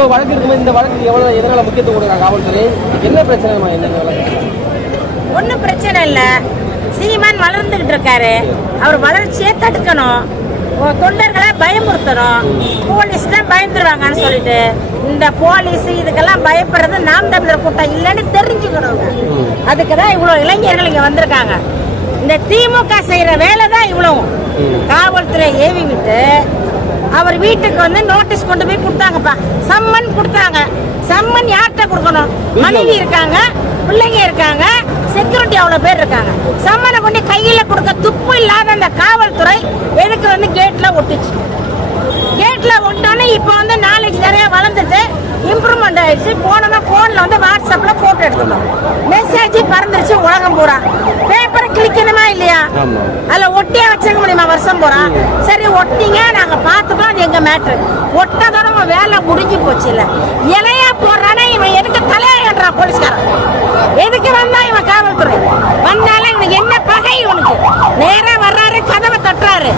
இவ்வளவு வழக்கு இருக்கும்போது இந்த வழக்கு எவ்வளவு எதனால முக்கியத்துவம் கொடுக்குறாங்க காவல்துறை? என்ன பிரச்சனை? என்ன ஒன்றும் பிரச்சனை இல்லை. சீமான் வளர்ந்துகிட்டு இருக்காரு. அவர் வளர்ச்சியை தடுக்கணும், தொண்டர்களை பயமுறுத்தணும். போலீஸ் தான் பயந்துருவாங்கன்னு சொல்லிட்டு இந்த போலீஸ் இதுக்கெல்லாம் பயப்படுறது நாம் தமிழர் கூட்டம் இல்லைன்னு தெரிஞ்சுக்கணும். அதுக்கு தான் இவ்வளோ இளைஞர்கள் இங்கே வந்திருக்காங்க. இந்த திமுக செய்யற வேலை தான் இவ்வளவு. காவல்துறை ஏவி விட்டு அவர் வீட்டுக்கு வந்து நோட்டீஸ் கொண்டு போய் கொடுத்தாங்கப்பா, சம்மன் கொடுத்தாங்க. சம்மன் யார்கிட்ட கொடுக்கணும்? மனைவி இருக்காங்க, பிள்ளைங்க இருக்காங்க, செக்யூரிட்டி அவ்வளவு பேர் இருக்காங்க. சம்மனை கொண்டு கையில கொடுக்க துப்பு இல்லாத அந்த காவல்துறை எதுக்கு வந்து கேட்ல ஒட்டுச்சு? கேட்ல ஒட்டோன்னு இப்ப வந்து நாலேஜ் நிறைய வளர்ந்துட்டு இம்ப்ரூவ்மெண்ட் ஆயிடுச்சு. போனோம்னா போன்ல வந்து வாட்ஸ்அப்ல போட்டோ எடுக்கணும், மெசேஜ் பறந்துருச்சு உலகம் பூரா. பேப்பரை கிளிக்கணுமா இல்லையா? அதுல ஒட்டியா வச்சுக்க முடியுமா வருஷம் பூரா? சரி ஒட்டிங்க, நாங்க பாத்துட்டோம், அது எங்க மேட்ரு. ஒட்டதோட வேலை முடிஞ்சு போச்சு. இல்ல இலையா போடுறானே இவன் எதுக்கு தலையாடுறான் போலீஸ்காரன்? எதுக்கு வந்தா இவன் காவல்துறை வந்தாலும் இவனுக்கு என்ன பகை? இவனுக்கு நேரா வர்றாரு, கதவை தட்டுறாரு,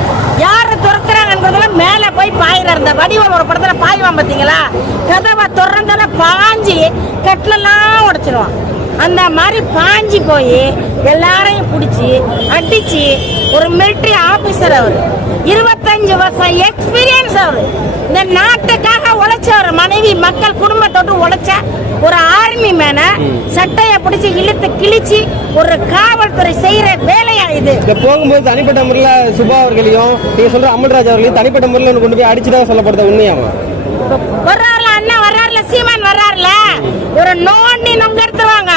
யாரு திறக்கிறாங்கன்றதுல மேல போய் பாயிறாரு. இந்த வடிவம் ஒரு படத்துல பாய்வான் பாத்தீங்களா? கதவை திறந்தோட பாஞ்சி கட்டிலெல்லாம் உடைச்சிருவான். அந்த மாதிரி பாஞ்சி போய் எல்லாரையும் பிடிச்சி அடிச்சு ஒரு மிலிட்டரி ஆபீசர். அவர் 25 வருஷம் எக்ஸ்பீரியன்ஸ். அவரு இந்த நாட்டுக்காக உழைச்சவர். மனைவி மக்கள் குடும்பத்தோடு உழைச்ச ஒரு ஆர்மி மேன சட்டையை பிடிச்சி இழுத்து கிழிச்சு ஒரு காவல்துறை செய்யற வேலையா இது? போகும்போது தனிப்பட்ட முறையில் சுபா அவர்களையும் நீங்க சொல்ற அமல்ராஜ் அவர்களையும் தனிப்பட்ட முறையில் கொண்டு போய் அடிச்சுதான் சொல்லப்படுது உண்மையாமா? வர்றாருல அண்ணா, வர்றாருல சீமான், வர்றாருல ஒரு நோண்டி நொங்க எடுத்துருவாங்க.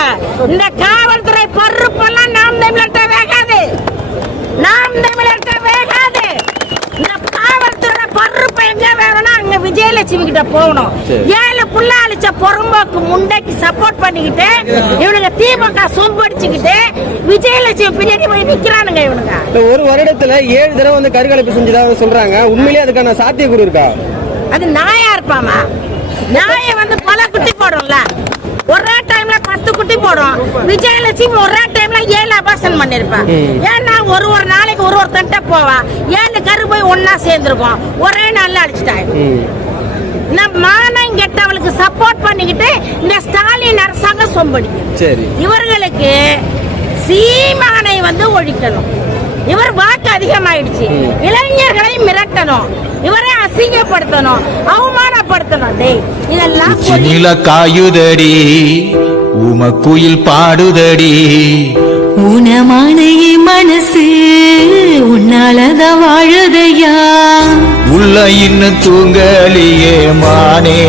இந்த காவல்துறை பொறுப்பெல்லாம் நாம் தமிழர்கிட்ட வேகாது, நாம் தமிழர்கிட்ட வேகாது. இந்த காவல்துறை பொறுப்பு எங்க வேணும்னா அங்க விஜயலட்சுமி கிட்ட போகணும். 7 புள்ள அழிச்ச பொறும்போக்கு முண்டைக்கு சப்போர்ட் பண்ணிக்கிட்டு இவனுங்க திமுக சொம்படிச்சுக்கிட்டு விஜயலட்சுமி பின்னாடி போய் நிக்கிறானுங்க இவனுங்க. ஒரு வருடத்துல 7 தடவை வந்து கருக்கலைப்பு செஞ்சதாக சொல்றாங்க. உண்மையிலேயே அதுக்கான சாத்தியக்கூறு இருக்கா? அது நாயா இருப்பாமா? நாய வந்து பல குட்டி போடும்ல, ஒரே டைம்ல 10 குட்டி போடும். விஜயலட்சுமி ஒரே டைம்ல 7 அபாசன் பண்ணிருப்பான். ஏன்னா ஒரு நாளைக்கு ஒரு தண்டை போவா, 7 கரு போய் ஒன்னா சேர்ந்துருக்கும், ஒரே நாள்ல அடிச்சுட்டாங்க. நம்ம மானம் கெட்டவளுக்கு சப்போர்ட் பண்ணிக்கிட்டு இந்த ஸ்டாலின் அரசாங்கம் சொம்படிக்கும். இவர்களுக்கு சீமானை வந்து ஒழிக்கணும். இவர் வாக்கு அதிகமாயிடுச்சு. இளைஞர்களை மிரட்டணும், இவரை அசிங்கப்படுத்தணும், அவமானப்படுத்தணும். இதெல்லாம் காயுதடி உமக்குயில் பாடுதடி உனமான மனசு உன்னாலத வாழுதையா உள்ள இன்னும் தூங்கலியே மானே